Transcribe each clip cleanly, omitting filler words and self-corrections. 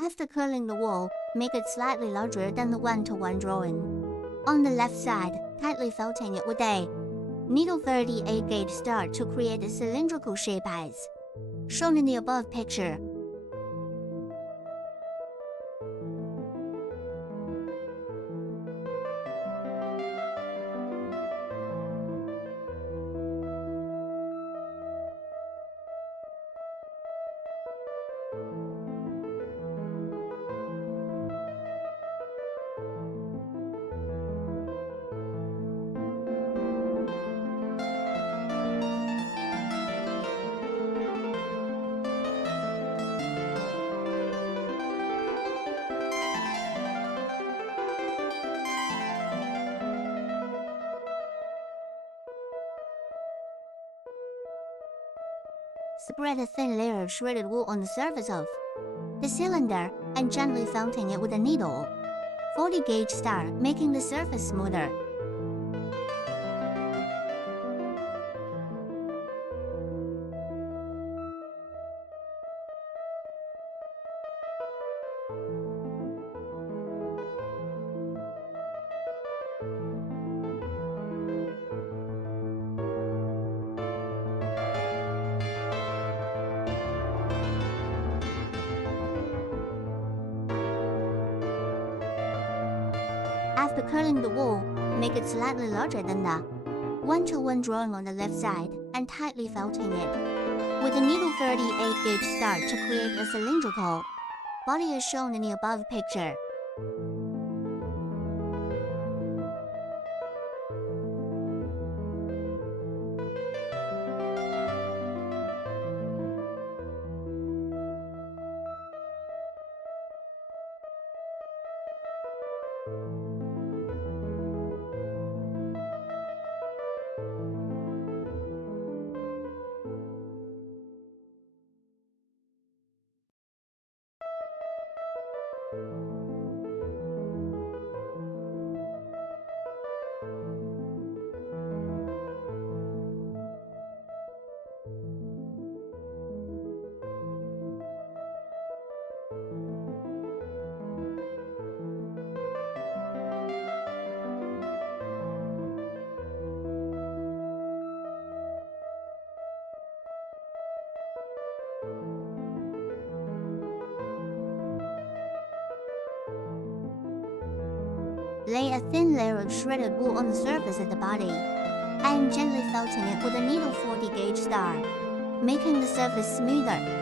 After curling the wool, make it slightly larger than the one-to-one drawing. On the left side, tightly felting it with a needle 38 gauge star to create a cylindrical shape as shown in the above picture. Spread a thin layer of shredded wool on the surface of the cylinder and gently felting it with a needle 40 gauge star, making the surface smoother. After curling the wool, make it slightly larger than the one-to-one drawing on the left side and tightly felting it with a needle 38 gauge star to create a cylindrical body as shown in the above picture. Lay a thin layer of shredded wool on the surface of the body and gently felting it with a needle 40 gauge star, making the surface smoother.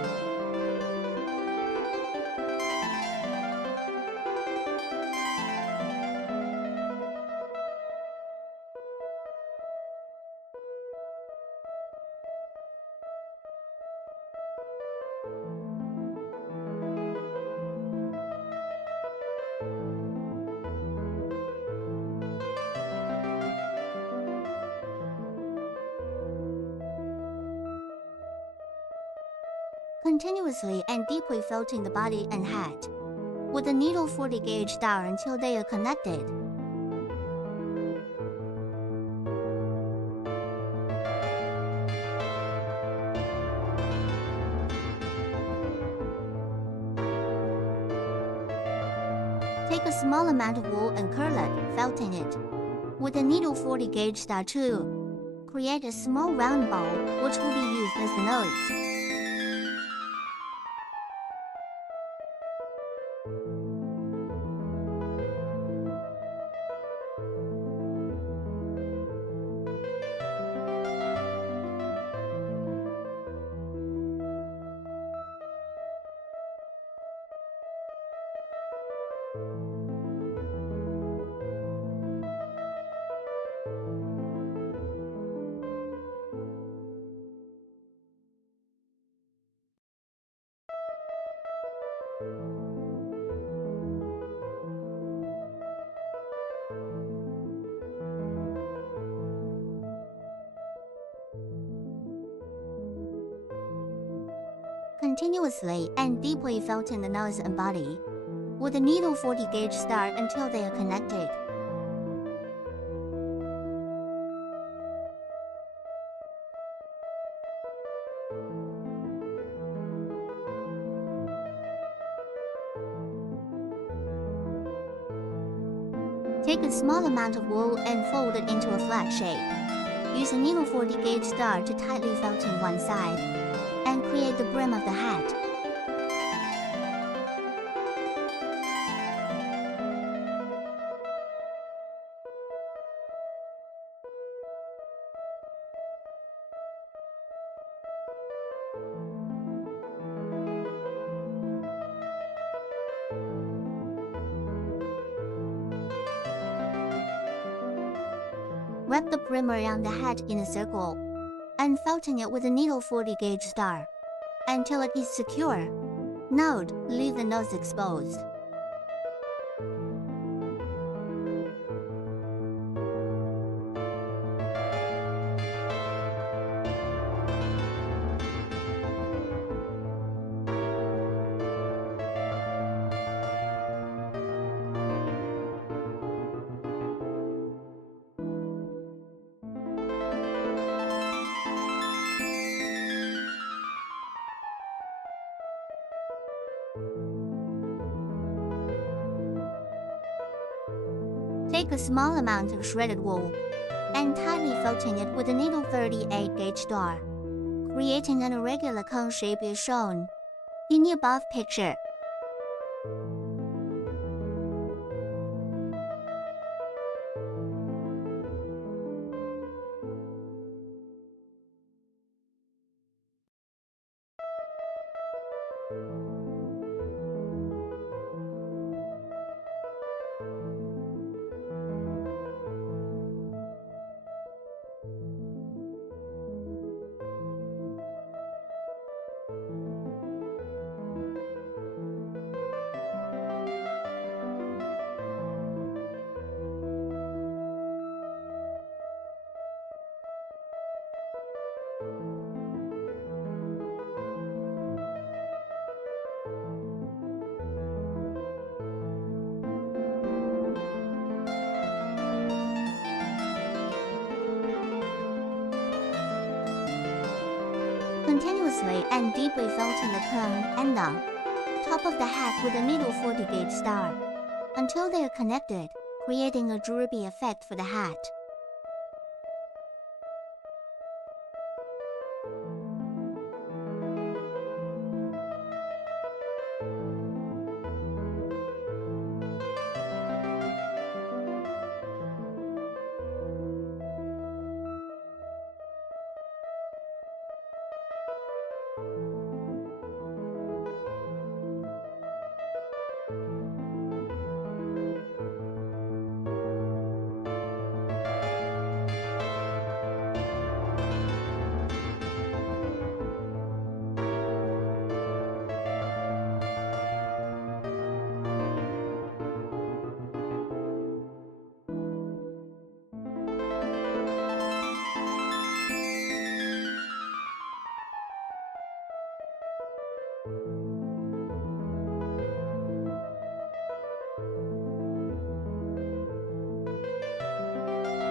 Continuously and deeply felting the body and head with a needle 40 gauge star until they are connected. Take a small amount of wool and curl it, felting it with a needle 40 gauge star to create a small round ball which will be used as the nose. Continuously and deeply felting the nose and body with a needle 40 gauge star until they are connected. Take a small amount of wool and fold it into a flat shape. Use a needle 40 gauge star to tightly felt in one side and create the brim of the hat. Wrap the brim around the hat in a circle and felting it with a needle 40 gauge star until it is secure. Note: leave the nose exposed. Take a small amount of shredded wool and tightly felting it with a needle 38 gauge star, creating an irregular cone shape is shown in the above picture. Continuously and deeply felting the cone and the top of the hat with a needle 40 gauge star until they are connected, creating a droopy effect for the hat.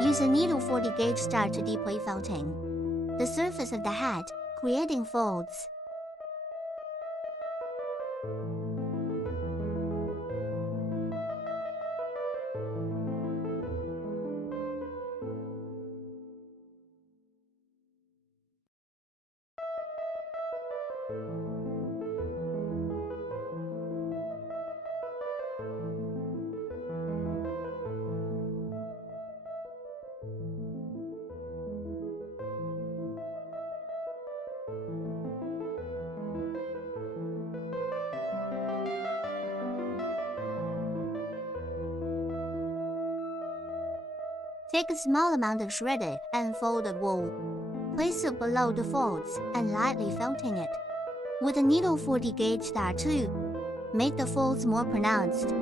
Use a needle 40 gauge star to deeply felting the surface of the hat, creating folds. Take a small amount of shredded and folded wool. Place it below the folds and lightly felting it with a needle 40 gauge star to make the folds more pronounced.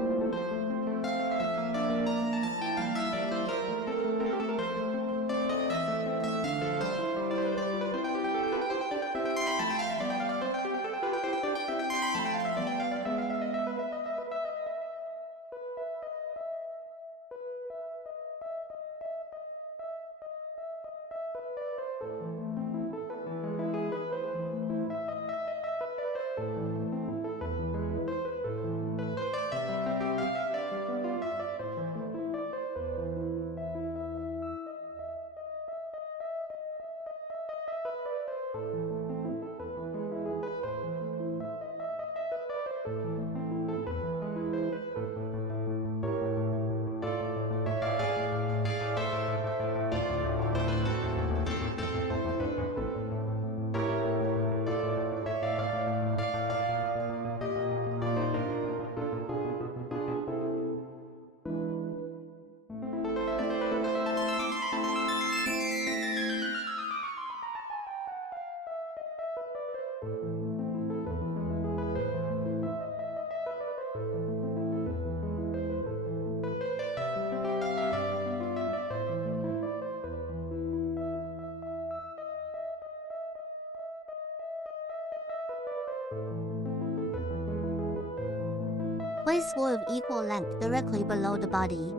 Place wool of equal length directly below the body.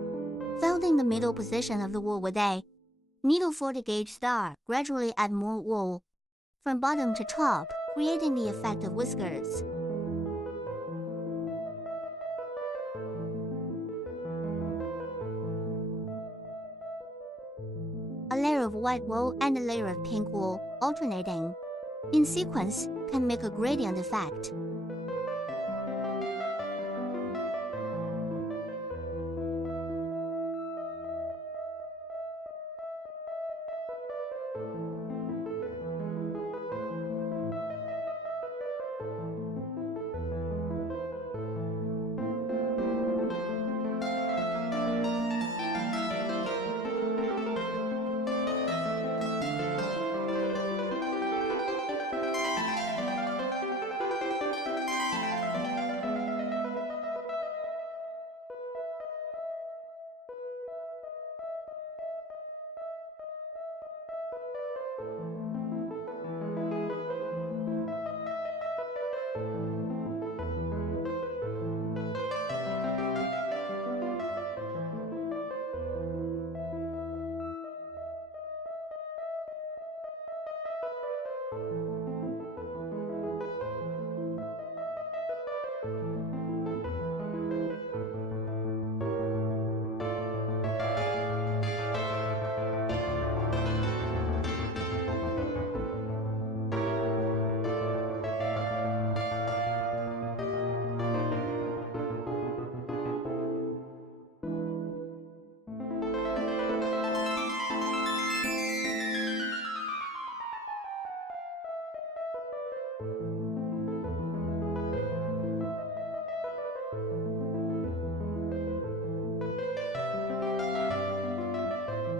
Fold in the middle position of the wool with a needle 40 gauge star. Gradually add more wool from bottom to top, creating the effect of whiskers. A layer of white wool and a layer of pink wool, alternating in sequence, can make a gradient effect.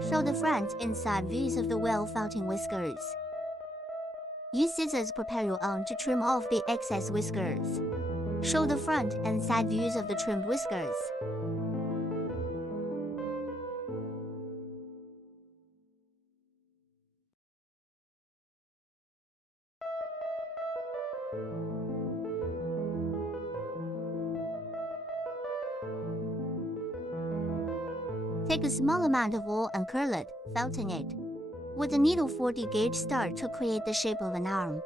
Show the front and side views of the well-felting whiskers. Use scissors prepare your arm to trim off the excess whiskers. Show the front and side views of the trimmed whiskers. Take a small amount of wool and curl it, felting it with a needle 40 gauge star to create the shape of an arm.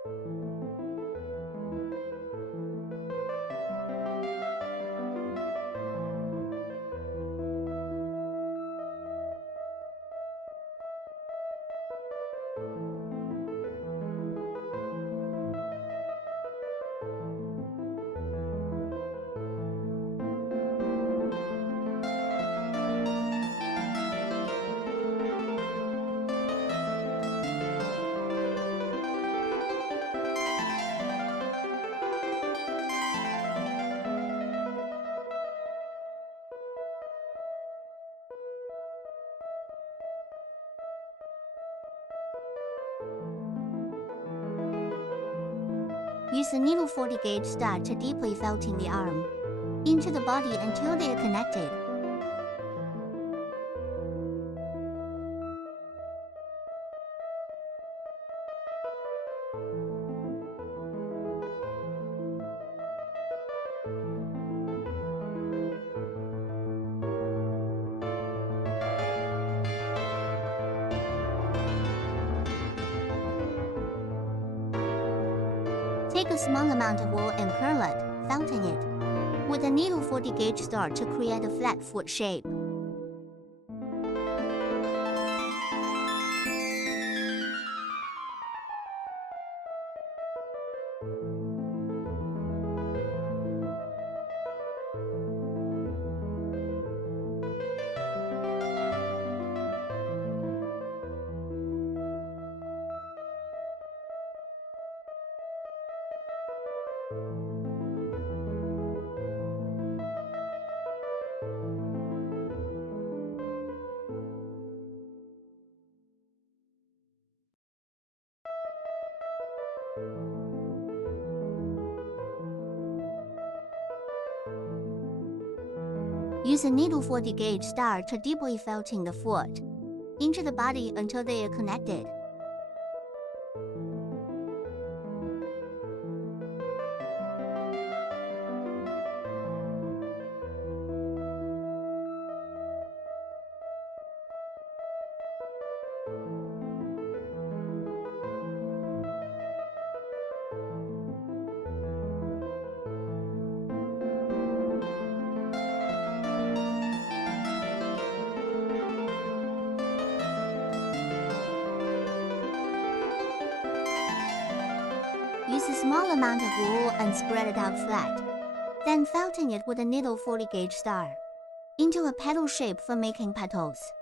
Use the needle 40 gauge star to deeply felting the arm into the body until they are connected. Take a small amount of wool and curl it, felting it with a needle 40 gauge star to create a flat foot shape. Use a needle 40 gauge star to deeply felting the foot into the body until they are connected. small amount of wool and spread it out flat, then felting it with a needle 40 gauge star into a petal shape for making petals.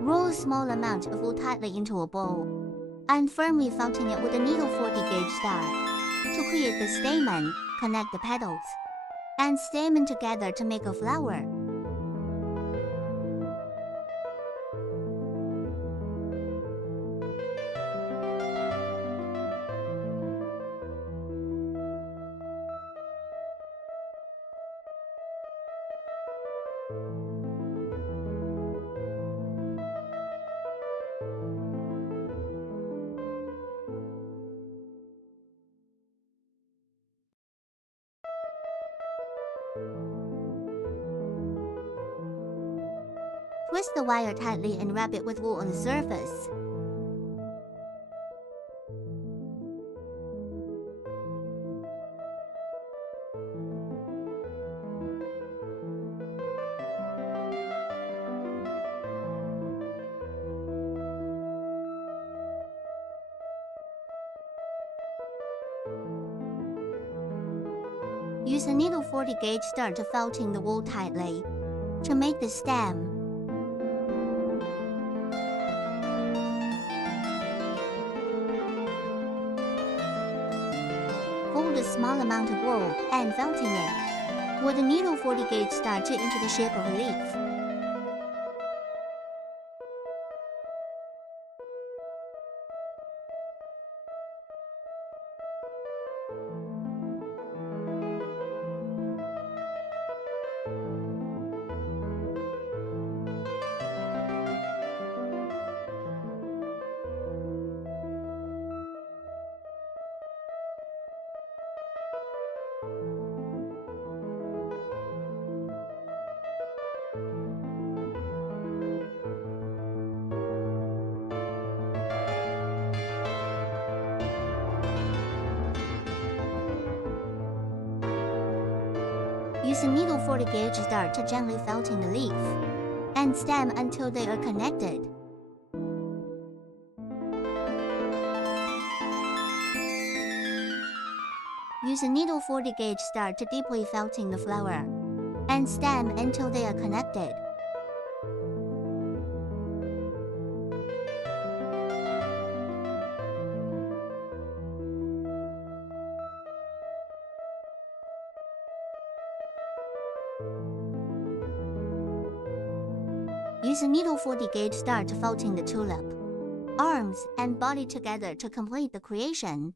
Roll a small amount of wool tightly into a bowl and firmly felting it with a needle 40 gauge star to create the stamen, connect the petals, and stamen together to make a flower. Twist the wire tightly and wrap it with wool on the surface. Use a needle 40 gauge star to felting the wool tightly to make the stem. Fold a small amount of wool and felting it with a needle 40 gauge star to into the shape of a leaf. Use a needle 40 gauge star to gently felting the leaf and stem until they are connected. Use a needle 40 gauge star to deeply felting the flower and stem until they are connected. Use a needle 40 gauge star to felting the tulip, arms and body together to complete the creation.